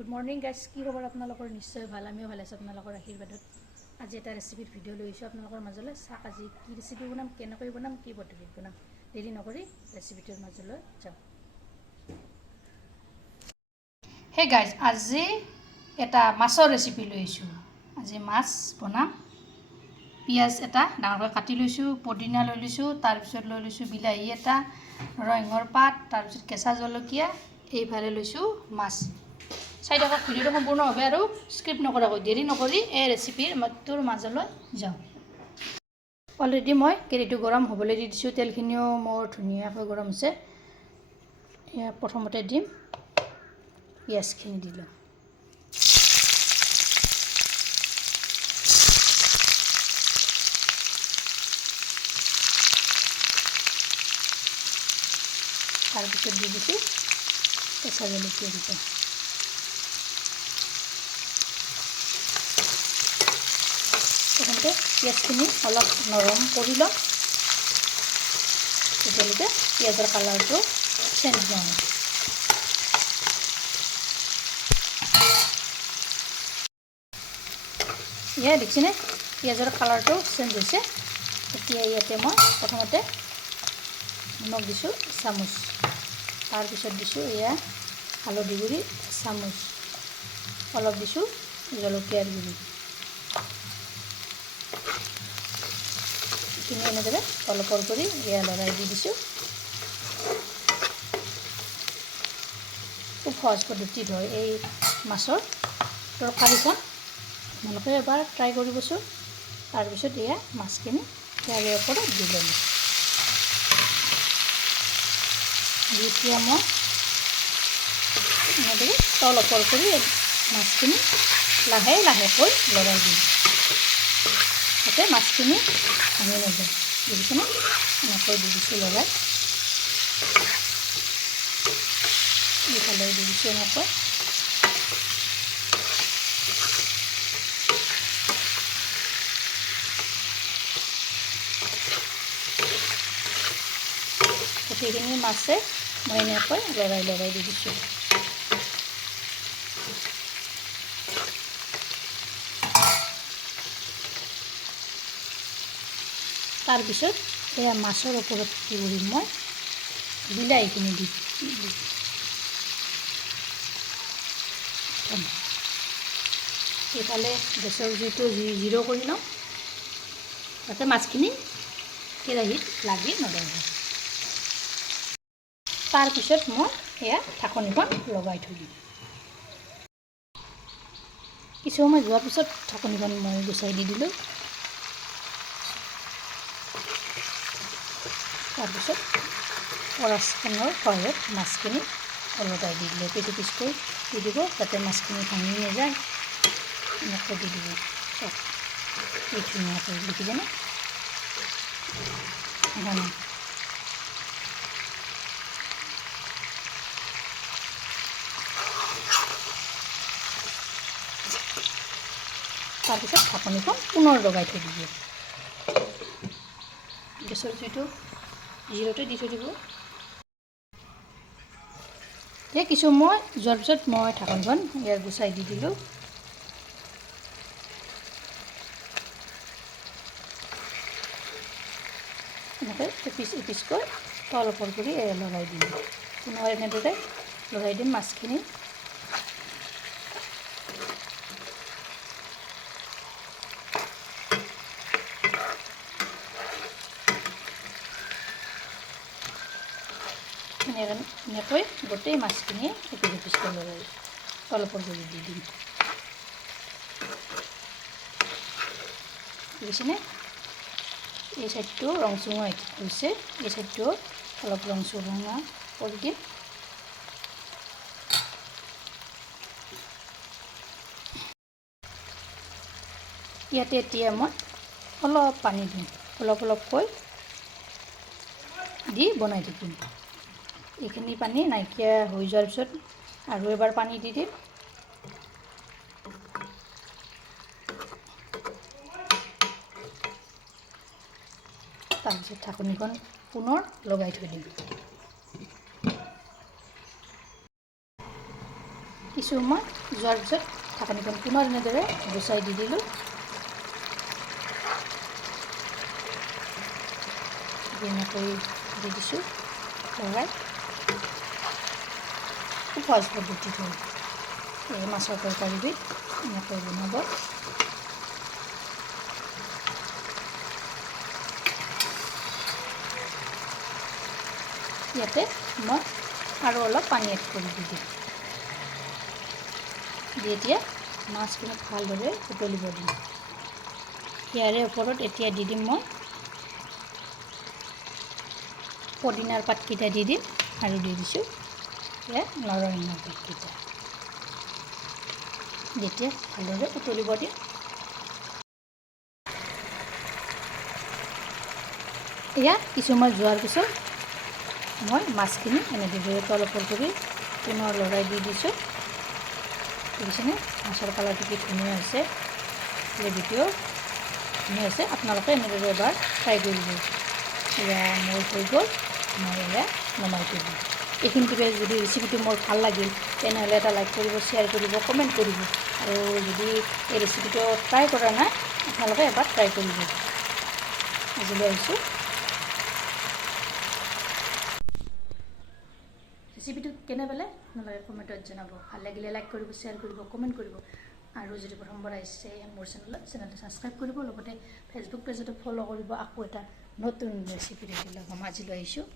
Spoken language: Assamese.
গুড মৰ্নিং গাইজ, কি খবৰ আপোনালোকৰ? নিশ্চয় ভাল, আমিও ভাল আছোঁ আপোনালোকৰ আশীৰ্বাদত। আজি এটা ৰেচিপিৰ ভিডিঅ' লৈ আহিছোঁ আপোনালোকৰ মাজলৈ। চাওক আজি কি ৰেচিপি বনাম, কেনেকৈ বনাম, কি পদ্ধতিত বনাম। দেৰি নকৰি ৰেচিপিটোৰ মাজলৈ যাওঁ। হে গাইজ, আজি এটা মাছৰ ৰেচিপি লৈ আহিছোঁ। আজি মাছ বনাম। পিঁয়াজ এটা ডাঙৰকৈ কাটি লৈছোঁ, পদিনা লৈ লৈছোঁ, তাৰপিছত লৈ লৈছোঁ বিলাহী এটা, নৰসিংহৰ পাত, তাৰপিছত কেঁচা জলকীয়া, এইফালে লৈছোঁ মাছ। চাই থাকক ভিডিঅ'টো সম্পূৰ্ণভাৱে আৰু স্ক্ৰিপ্ট নকৰাকৈ। দেৰি নকৰি এই ৰেচিপিটোৰ মাজলৈ যাওঁ। অলৰেডি মই কেৰাহীটো গৰম হ'বলৈ দি দিছোঁ। তেলখিনিও মোৰ ধুনীয়াকৈ গৰম হৈছে। এয়া প্ৰথমতে দিম পিঁয়াজখিনি দিলোঁ। তাৰপিছত দি দিছোঁ কেঁচা জলকীয়া দুটা। প্ৰথমতে পিঁয়াজখিনি অলপ নৰম কৰি লওঁ, তেতিয়ালৈকে পিঁয়াজৰ কালাৰটো চেঞ্জ নহয়। এয়া দেখিছেনে, পিঁয়াজৰ কালাৰটো চেঞ্জ হৈছে। এতিয়া ইয়াতে মই প্ৰথমতে নিমখ দিছোঁ চামুচ, তাৰপিছত দিছোঁ এয়া হালধি গুড়ি চামুচ, অলপ দিছোঁ জলকীয়াৰ গুড়ি। এইখিনি এনেদৰে অলপৰ কৰি এয়া লৰাই দি দিছোঁ। খুব সহজ পদ্ধতিত হয় এই মাছৰ তৰকাৰীখন। আপোনালোকে এবাৰ ট্ৰাই কৰিবচোন। তাৰপিছত এয়া মাছখিনি ইয়াৰে ওপৰত দি ল'লোঁ। এতিয়া মই এনেদৰে তল ওপৰ কৰি মাছখিনি লাহে লাহেকৈ লৰাই দিম, যাতে মাছখিনি ভাঙি নাযায়। দেখিছেনে, এনেকৈ দি দিছোঁ লৰাই। এইফালে দি দিছোঁ এনেকৈ। গোটেইখিনি মাছে মই এনেকৈ লৰাই লৰাই দি দিছোঁ। তাৰপিছত এয়া মাছৰ ওপৰত কি কৰিম, মই বিলাহীখিনি দি এইফালে গেছৰ জুইটো জিৰ' কৰি লওঁ, যাতে মাছখিনি কেৰাহীত লাগি নধৰে। তাৰপিছত মই এয়া ঢাকনিখন লগাই থৈ দিম। কিছু সময় যোৱাৰ পিছত ঢাকনিখন মই গুচাই দি দিলোঁ। তাৰপিছত পৰাছখনৰ সহায়ত মাছখিনি ওলটাই দি দিলোঁ। পিচি পিচকৈ দি দিব, যাতে মাছখিনি ভাঙি নাযায়। এনেকৈ দি দিব। এই ধুনীয়াকৈ দেখিছেনে, তাৰপিছত ঢাকনিখন পুনৰ লগাই থৈ দিব। গেছৰ জুইটো জিৰ'তে দি থৈ দিব। এই কিছু সময় যোৱাৰ পিছত মই ঢাকনিখন ইয়াৰ গুচাই দি দিলোঁ। এনেকৈ এপিচ এপিচকৈ তল ওপৰ কৰি লগাই দিম। পুনৰ এনেদৰে লগাই দিম মাছখিনি। এনেকৈ গোটেই মাছখিনি এপিচ এপিচকৈ লগাই তল ওপৰ কৰি দি দিম। বুজিছেনে, এই চাইডটো ৰংচুঙা হৈছে, এই চাইডটো অলপ ৰংচুঙা কৰি দিম। ইয়াতে এতিয়া মই অলপ পানী দিম, অলপ অলপকৈ দি বনাই থাকিম। এইখিনি পানী নাইকিয়া হৈ যোৱাৰ পিছত আৰু এবাৰ পানী দি দিম। তাৰপিছত ঢাকনিখন পুনৰ লগাই থৈ দিম। কিছু সময় যোৱাৰ পিছত ঢাকনিখন পুনৰ এনেদৰে গুচাই দি দিলোঁ। এনেকৈ দি দিছোঁ লৰাই। খুব সহজ পদ্ধতিত হয় এই মাছৰ তৰকাৰীবিধ এনেকৈ বনাব। ইয়াতে মই আৰু অলপ পানী এড কৰি দি দিম। দি এতিয়া মাছখিনি ভালদৰে উতলিব দিম। ইয়াৰে ওপৰত এতিয়া দি দিম মই পদিনাৰ পাতকেইটা দি দিম আৰু দি দিছোঁ ইয়াত নৰসিংহৰ পাতকেইটা। যেতিয়া ভালদৰে উতলিব দিম। এয়া কিছু সময় যোৱাৰ পিছত মই মাছখিনি এনেদৰে তল ওপৰ কৰি পুনৰ লৰাই দি দিছোঁ। দেখিছেনে মাছৰ কালাৰটো কি ধুনীয়া হৈছে, গ্ৰেভিটোও ধুনীয়া হৈছে। আপোনালোকে এনেদৰে এবাৰ ট্ৰাই কৰিব। এয়া মোৰ হৈ গ'ল, মই এয়া নমাই থলোঁ। এইখিনিতে যদি ৰেচিপিটো মোৰ ভাল লাগিল তেনেহ'লে এটা লাইক কৰিব, শ্বেয়াৰ কৰিব, কমেণ্ট কৰিব। আৰু যদি এই ৰেচিপিটো ট্ৰাই কৰা নাই আপোনালোকে এবাৰ ট্ৰাই কৰিব। আজিলৈ আহিছোঁ। ৰেচিপিটো কেনে পালে আপোনালোকে কমেণ্টত জনাব। ভাল লাগিলে লাইক কৰিব, শ্বেয়াৰ কৰিব, কমেণ্ট কৰিব। আৰু যদি প্ৰথমবাৰ আহিছে মোৰ চেনেলটো ছাবস্ক্ৰাইব কৰিব, লগতে ফেচবুক পেজতো ফ'ল' কৰিব। আকৌ এটা নতুন ৰেচিপি লগ হ'ম। আজিলৈ আহিছোঁ।